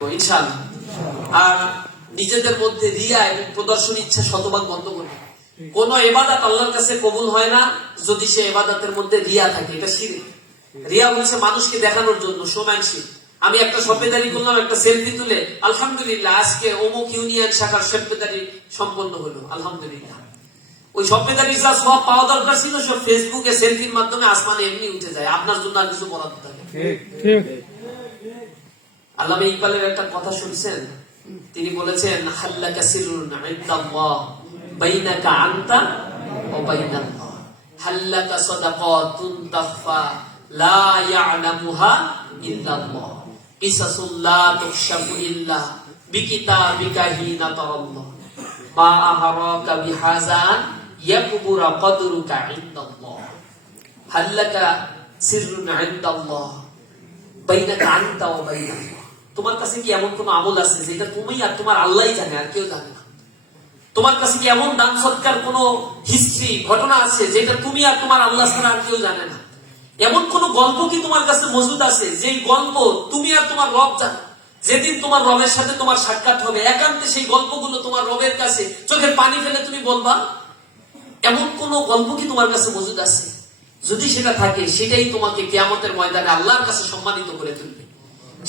ইনশাআল্লাহ। আর নিজেদের মধ্যে প্রদর্শন ইচ্ছা শতভাগ বন্ধ কোন আল্লাহর কাছে কবুল হয় না যদি সে মধ্যে রিয়া থাকে, এটা রিয়া হচ্ছে মানুষকে দেখানোর জন্য আমি একটা সভ্যদারি করলাম, একটা সেলফি তুলে, আলহামদুলিল্লাহ, আজকে অমুক ইউনিয়ন শাখার সভ্যদারি সম্পন্ন হলো, আলহামদুলিল্লাহ। ওই সভ্যদারি যা সব পাওয়া দরকার ছিল, সব ফেসবুকে সেলফির মাধ্যমে আসমানে এমনি উঠে যায়। আপনার জন্য আর কিছু বলার থাকে ঠিক আল্লামা ইকবালের একটা কথা শুনছেন? তিনি বলেছেন, হাল্লাকা সিরুন ইনদাল্লাহ, বাইনাকা আনতা ওয়া বাইনাল্লাহ। হাল্লাকা সাদাকাতুন তাখফা, লা ইয়ালামুহা ইল্লাল্লাহ। কিসাসুল লা তুকশাফু ইল্লা বিকিতাবিকা হিনা তারাল্লাহ মা আহারাকা বিহাজান ইয়াকবুরা কদরুকা ইনদাল্লাহ। হাল্লাকা সিরুন ইনদাল্লাহ, বাইনাকা আনতা ওয়া বাইনাল্লাহ। তোমার কাছে কি এমন কোন আমল আছে যেটা তুমি আর তোমার আল্লাহই জানে, আর কেউ জানে না? তোমার কাছে কি এমন দান সৎকার কোন হিস্ট্রি ঘটনা আছে যেটা তুমি আর তোমার আল্লাহ ছাড়া আর কেউ জানে না? এমন কোন গল্প কি তোমার কাছে মজুদ আছে যে গল্প তুমি আর তোমার রব জানো? যেদিন তোমার রবের সাথে তোমার সাক্ষাৎ হবে, একান্তে সেই গল্পগুলো তোমার রবের কাছে, চোখের পানি ফেলে তুমি বলবা? এমন কোন গল্প কি তোমার কাছে মজুদ আছে? যদি সেটা থাকে, সেটাই তোমাকে কেয়ামতের ময়দানে আল্লাহর কাছে সম্মানিত করে তুলবে।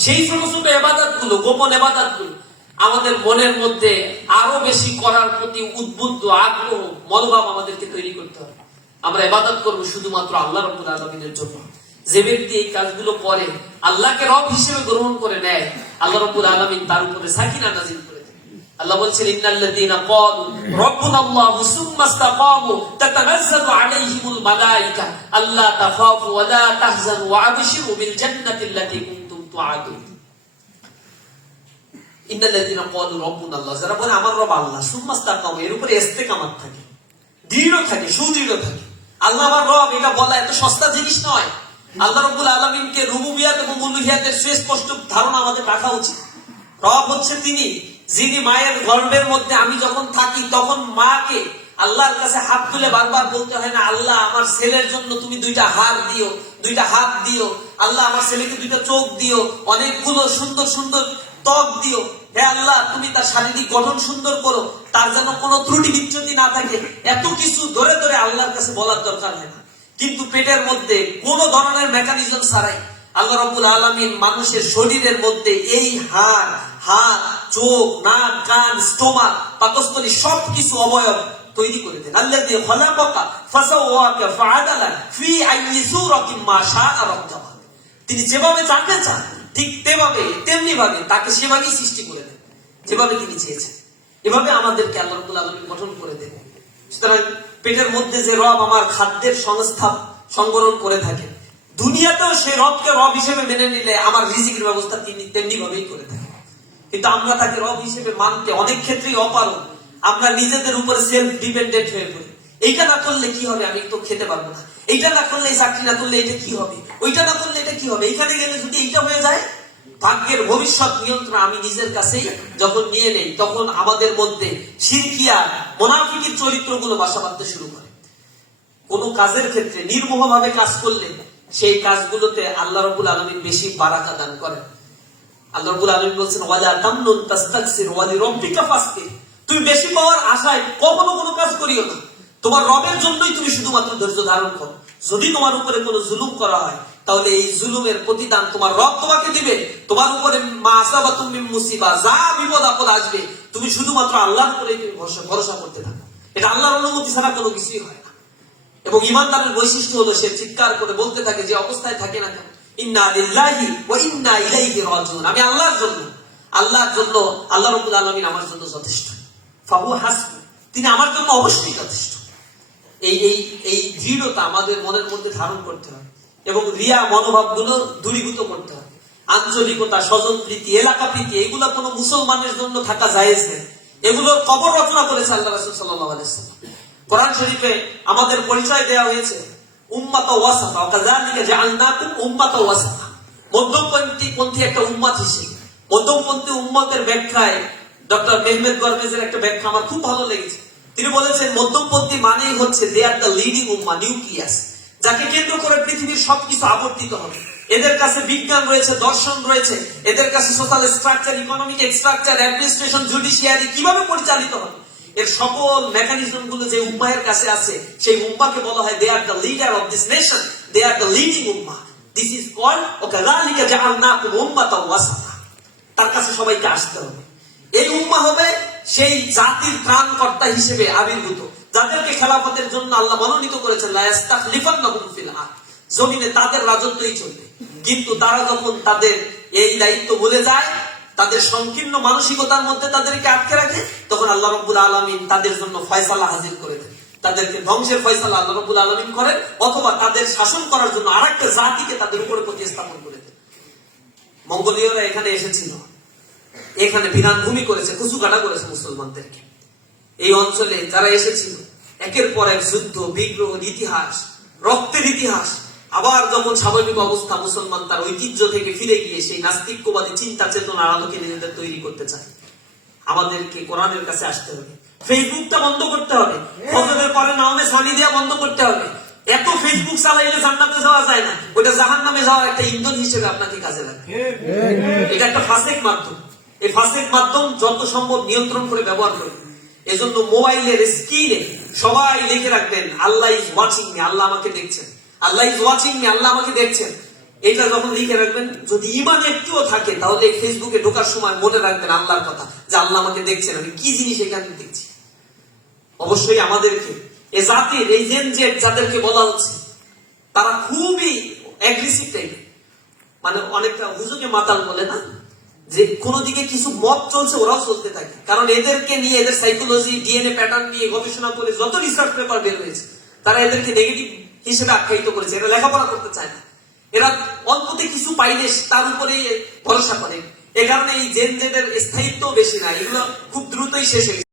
সেই ছোট ছোট এবাদাতগুলো গোপন এবাদাতগুলো আমাদের মনের মধ্যে আরও বেশি করার প্রতি উদ্বুদ্ধ আগ্রহ, মনোভাব আমাদেরকে তৈরি করতে হবে। আমরা এবাদত করব শুধুমাত্র আল্লাহ রব্বুল আলমিনের জন্য। যে ব্যক্তি এই কাজগুলো করে, আল্লাহকে রব হিসেবে গ্রহণ করে নেয়, আল্লাহ রব্বুল আলমিন তার উপরে সাকিনা নাজিল করে আল্লাহ বলছেন, ইন্নাল্লাযীনা ক্বালু রাব্বুনাল্লাহু সুম্মা ইসতাকামু তাতানাজ্জালু আলাইহিমুল মালায়েকা আল্লা তাখাফু ওয়া লা তাহজানু ওয়া আবশিরু বিল জান্নাতি সুদৃঢ় থাকে। এত সস্তা জিনিস নয়। এবং আমাদের রাখা উচিত। রব হচ্ছে তিনি, যিনি মায়ের গর্ভের মধ্যে আমি যখন থাকি, তখন মাকে আল্লাহর কাছে হাত তুলে বারবার বলতে হয় না, আল্লাহ, আমার ছেলের জন্য তুমি দুইটা হাত দিও। দুইটা হাত দিও। আল্লাহ আমার ছেলেকে দুইটা চোখ দিও। অনেকগুলো সুন্দর সুন্দর ত্বক দিও। হে আল্লাহ, তুমি তার শারীরিক গঠন সুন্দর করো। তার যেন কোনো ত্রুটি বিচ্যুতি না থাকে। এত কিছু ধরে ধরে আল্লাহর কাছে বলার দরকার হয় না কিন্তু পেটের মধ্যে কোন ধরনের মেকানিজম ছাড়াই আল্লাহ রব্বুল আলমিন মানুষের শরীরের মধ্যে এই হাড়, হাত, চোখ, নাক, কান স্টোমাক পাকস্থলী সবকিছু অবয়ব তৈরি করে দেন। আল্লাহ দিয়ে খলাকাকা ফাসাওয়াকা ফাআদালা ফি আইয়ি সূরাতিন মা শাআ তিনি যেভাবে জানতে চান, ঠিক তেভাবে তেমনি ভাবে তাকে সেভাবেই সৃষ্টি করে দেন, যেভাবে তিনি চেয়েছেন। এভাবে আমাদেরকে আল্লাহ রব্বুল আলমিন গঠন করে দেন। সুতরাং পেটের মধ্যে যে রব আমার খাদ্যের সংস্থা সংবরণ করে থাকে, দুনিয়াতেও সেই রবকে রব হিসেবে মেনে নিলে আমার রিজিকের ব্যবস্থা তিনি তেমনি ভাবেই করে থাকে কিন্তু আমরা তাকে রব হিসেবে মানতে অনেক ক্ষেত্রেই অপারো আমরা নিজেদের উপরে সেলফ ডিপেন্ডেন্ট হয়ে পড়ি। এইটা না করলে কি হবে? আমি তো খেতে পারব না। এইটা না করলে, এই চাকরি না করলে এটা কি হবে? ওইটা না করলে এটা কি হবে? এখানে গেলে যদি এইটা হয়ে যায়, ভাগ্যের ভবিষ্যৎ নিয়ন্ত্রণ আমি নিজের কাছেই যখন নিয়ে নেই, তখন আমাদের মধ্যে সিরকিয়া মোনাফিকের চরিত্রগুলো বাসা বাঁধতে শুরু করে। কোন কাজের ক্ষেত্রে নির্মোহ ভাবে কাজ করলে সেই কাজগুলোতে আল্লাহ রবুল আলমিন বেশি বারাকা দান করেন। আল্লাহ রবুল আলমিন বলছেন, ওয়ালা তামনুন তাস্তাকসির, ওয়ালি রব্বিকা ফাসকির। তুমি বেশি পাওয়ার আশায় কখনো কোনো কাজ করিও না। তোমার রবের জন্যই তুমি শুধুমাত্র ধৈর্য ধারণ করো। যদি তোমার উপরে কোনো জুলুম করা হয়, তাহলে এই জুলুমের প্রতিদান তোমার রব তোমাকে দিবে। তোমার উপরে মা আসাবা তুমি মুসিবা, যা বিপদ আপদ আসবে, তুমি শুধুমাত্র আল্লাহর উপরে তুমি ভরসা ভরসা করতে থাকো। এটা আল্লাহর অনুমতি ছাড়া কোনো কিছুই হয় না। এবং ইমানদারের বৈশিষ্ট্য হলো সে চিৎকার করে বলতে থাকে, যে অবস্থায় থাকে না কেন? ইন্না লিল্লাহি ওয়া ইন্না ইলাইহি রাজিউন। আমি আল্লাহর জন্য আল্লাহর জন্য, আল্লাহ রাব্বুল আলামিন আমার জন্য যথেষ্ট। ফাহু হাসবু। তিনি আমার জন্য অবশ্যই যথেষ্ট। এই এই এই দৃঢ়তা আমাদের মনের মধ্যে ধারণ করতে হবে এবং রিয়া মনোভাবগুলো দূরীভূত করতে হবে আঞ্চলিকতা স্বজন প্রীতি এলাকা প্রীতি এগুলো কোনো মুসলমানের জন্য থাকা জায়েজ নেই। এগুলো কবর রচনা করেছে আল্লাহ রাসূল সাল্লাল্লাহু আলাইহি ওয়াসাল্লাম। কোরআন শরীফে আমাদের পরিচয় দেওয়া হয়েছে, উম্মাত ওয়াসাতা কাযালিকা জাআলনাকুম উম্মাত ওয়াসাতা মধ্যপন্থী পন্থী একটা উম্মাত হিসেবে। মধ্যমপন্থী উম্মতের ব্যাখ্যায় ডক্টর মেহমেদ একটা ব্যাখ্যা আমার খুব ভালো লেগেছে। তিনি বলেছেন, মধ্যপন্থী মানেই হচ্ছে দে আর দ্য লিডিং উম্মা নিউক্লিয়াস যাকে কেন্দ্র করে পৃথিবীর সবকিছু আবর্তিত হবে। এদের কাছে বিজ্ঞান রয়েছে, দর্শন রয়েছে, এদের কাছে social structure economic structure administration judiciary কীভাবে পরিচালিত হবে? এর সকল মেকানিজমগুলো যে উম্মাহের কাছে আছে, সেই উম্মাকে বলা হয় they are the leader of this nation they are the leading Umma. This is call ও উম্মাতাও ওয়াসাতা। তার কাছে সবাইকে আসতে হবে। এই উম্মা হবে সেই জাতির ত্রাণকর্তা হিসেবে আবির্ভূত। যাদেরকে খেলাফতের জন্য আল্লাহ মনোনীত করেছেন জমিনে তাদের রাজত্বই চলবে। কিন্তু তারা যখন তাদের এই দায়িত্ব ভুলে যায়, তাদের সংকীর্ণ মানসিকতার মধ্যে তাদেরকে আটকে রাখে, তখন আল্লাহ রব্বুল আলমিন তাদের জন্য ফয়সালা হাজির করে দেন। তাদেরকে ধ্বংসের ফয়সালা আল্লাহ রব্বুল আলমিন করেন, অথবা তাদের শাসন করার জন্য আরেকটা জাতিকে তাদের উপরে প্রতিস্থাপন করে দেন। মঙ্গোলীয়রা এখানে এসেছিল। এখানে বিধান ভূমি করেছে কুচুকাটা করেছে মুসলমানদেরকে। এই অঞ্চলে যারা এসেছিল একের পর এক যুদ্ধ বিগ্রহের ইতিহাস রক্তের ইতিহাস আবার যখন স্বাভাবিক অবস্থা মুসলমান তার ঐতিহ্য থেকে ফিরে গিয়ে সেই নাস্তিক্যবাদী চিন্তা চেতনার আলোকে নিজেদের তৈরি করতে চায়। আমাদেরকে কোরআনের কাছে আসতে হবে। ফেসবুকটা বন্ধ করতে হবে। ফজরের পরে নামে সানি দেওয়া বন্ধ করতে হবে। এত ফেসবুক চালাইলে জান্নাতে যাওয়া যায় না। ওটা জাহান নামে যাওয়ার একটা ইন্ধন হিসেবে আপনাকে কাজে লাগে এটা একটা ফাসেক মাধ্যম। এই ফাসেক মাধ্যম যত সম্ভব নিয়ন্ত্রণ করে ব্যবহার করবে এজন্য মোবাইলের স্ক্রিনে সবাই লিখে রাখবেন, আল্লাহ ইজ ওয়াচিং মি আল্লাহ আমাকে দেখছেন। আল্লাহ ইজ ওয়াচিং মি আল্লাহ আমাকে দেখছেন। এটা যখন লিখে রাখবেন, যদি ইমান একটুও থাকে, তাহলে ফেসবুকে ঢোকার সময় মনে রাখবেন আল্লাহর কথা, যে আল্লাহ আমাকে দেখছেন। আমি কি জিনিস এখানে দেখছি? অবশ্যই আমাদেরকে, এ জাতির, এই জেন জেড যাদেরকে বলা হচ্ছে, তারা খুবই অ্যাগ্রেসিভ টাইপের মানে অনেকটা হুজুকে মাতাল বলে না? যে কোন দিকে কিছু মত চলছে, ওরাও চলতে থাকে। কারণ এদেরকে নিয়ে, এদের সাইকোলজি ডিএনএ প্যাটার্ন নিয়ে গবেষণা করে যত রিসার্চ পেপার বের হয়েছে, তারা এদেরকে নেগেটিভ হিসেবে আখ্যায়িত করেছে। এরা লেখাপড়া করতে চায় না। এরা অল্পতে কিছু পাইলে তার উপরে ভরসা করে। এ কারণে এই জেন জেনের স্থায়িত্ব বেশি না। এগুলো খুব দ্রুতই শেষ হয়ে